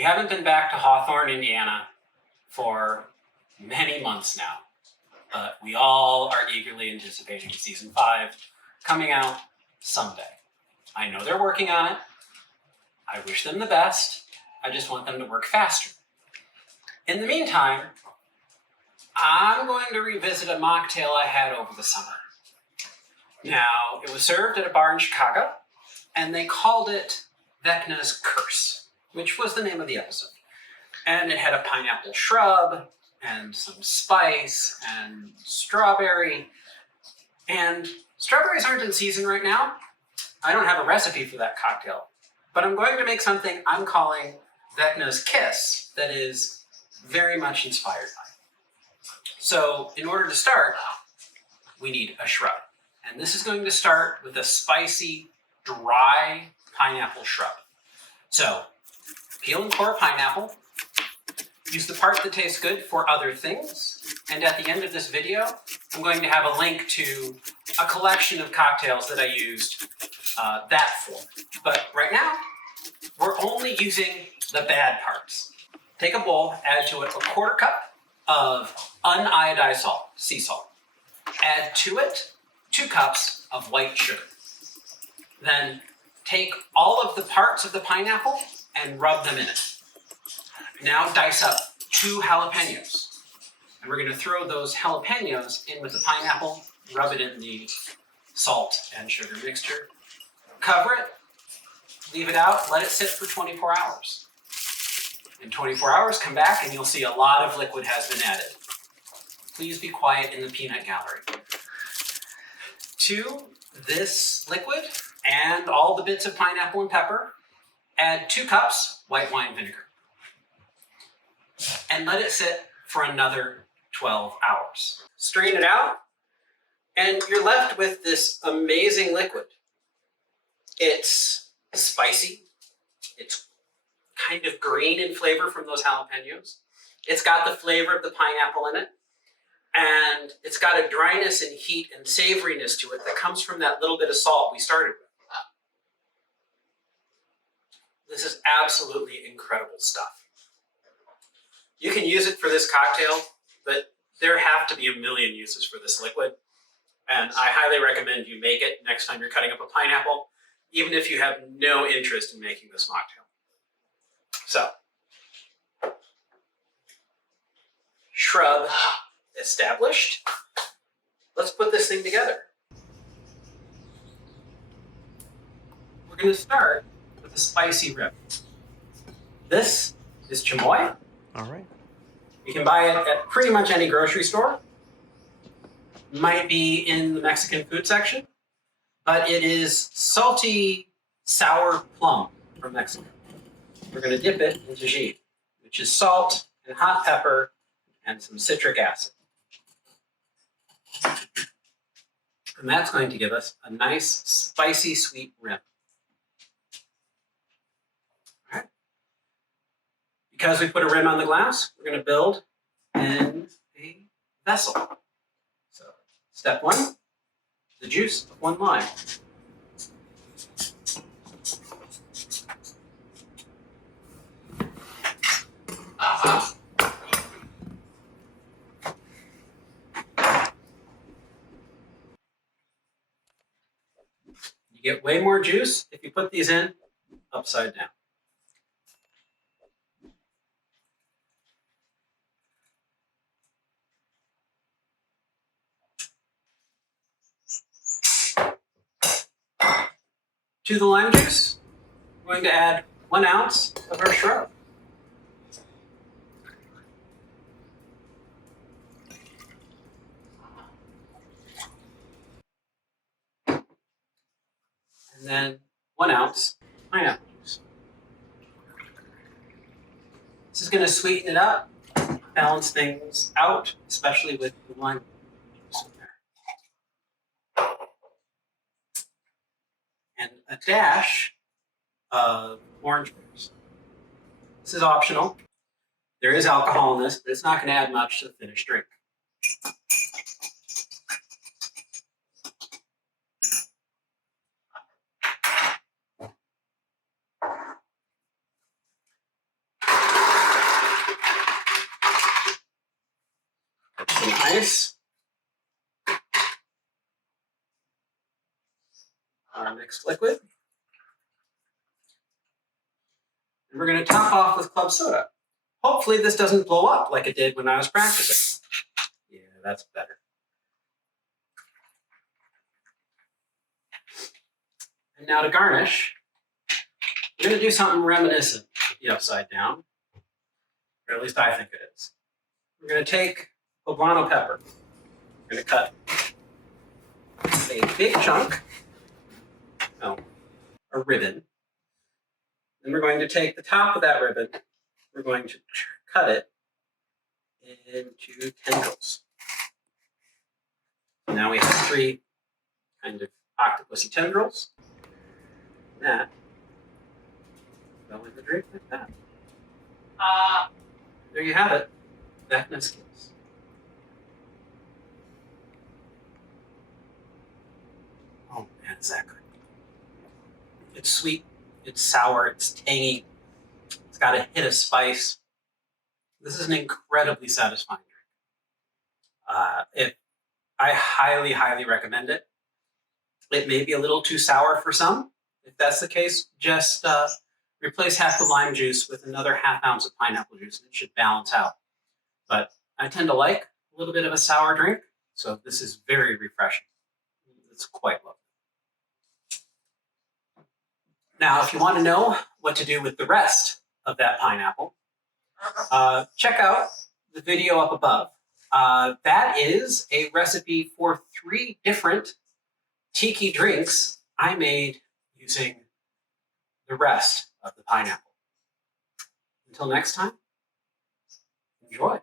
We haven't been back to Hawthorne, Indiana for many months now, but we all are eagerly anticipating season 5 coming out someday. I know they're working on it. I wish them the best. I just want them to work faster. In the meantime, I'm going to revisit a mocktail I had over the summer. Now, it was served at a bar in Chicago, and they called it Vecna's Curse, which was the name of the episode. And it had a pineapple shrub, and some spice, and strawberry. And strawberries aren't in season right now. I don't have a recipe for that cocktail, but I'm going to make something I'm calling Vecna's Kiss that is very much inspired by it. So in order to start, we need a shrub. And this is going to start with a spicy, dry pineapple shrub. So peel and core pineapple. Use the part that tastes good for other things. And at the end of this video, I'm going to have a link to a collection of cocktails that I used that for. But right now, we're only using the bad parts. Take a bowl, add to it a 1/4 cup of uniodized salt, sea salt. Add to it 2 cups of white sugar. Then take all of the parts of the pineapple and rub them in it. Now dice up 2 jalapenos. And we're going to throw those jalapenos in with the pineapple, rub it in the salt and sugar mixture. Cover it, leave it out, let it sit for 24 hours. In 24 hours, come back and you'll see a lot of liquid has been added. Please be quiet in the peanut gallery. To this liquid and all the bits of pineapple and pepper, add 2 cups white wine vinegar. And let it sit for another 12 hours. Strain it out, and you're left with this amazing liquid. It's spicy. It's kind of green in flavor from those jalapenos. It's got the flavor of the pineapple in it. And it's got a dryness and heat and savoriness to it that comes from that little bit of salt we started with. This is absolutely incredible stuff. You can use it for this cocktail, but there have to be a million uses for this liquid. And I highly recommend you make it next time you're cutting up a pineapple, even if you have no interest in making this mocktail. So, shrub established. Let's put this thing together. We're going to start with a spicy rib. This is chamoy. All right. You can buy it at pretty much any grocery store. Might be in the Mexican food section, but it is salty, sour plum from Mexico. We're going to dip it in Tajin, which is salt and hot pepper and some citric acid. And that's going to give us a nice, spicy, sweet rim. All right. Because we put a rim on the glass, we're going to build in a vessel. So, step 1, the juice of 1 lime. You get way more juice if you put these in upside down. To the lime juice, we're going to add 1 ounce of our shrub. And then 1 ounce pineapple juice. This is going to sweeten it up, balance things out, especially with the lime juice in there. And a dash of orange juice. This is optional. There is alcohol in this, but it's not going to add much to the finished drink. nice. Our mixed liquid. And we're going to top off with club soda. Hopefully this doesn't blow up like it did when I was practicing. Yeah, that's better. And now to garnish, we're going to do something reminiscent of the upside down, or at least I think it is. We're going to take poblano pepper. We're going to cut a big chunk, a ribbon. Then we're going to take the top of that ribbon, we're going to cut it into tendrils. Now we have 3 kind of octopusy tendrils. That go in the drink like that. There you have it. Vecna skills. Oh man, is that good? It's sweet, it's sour, it's tangy. It's got a hit of spice. This is an incredibly satisfying drink. I highly, highly recommend it. It may be a little too sour for some. If that's the case, just replace half the lime juice with another ½ ounce of pineapple juice, and it should balance out. But I tend to like a little bit of a sour drink, so this is very refreshing. It's quite lovely. Now, if you want to know what to do with the rest of that pineapple, check out the video up above. That is a recipe for 3 different tiki drinks I made using the rest of the pineapple. Until next time, enjoy.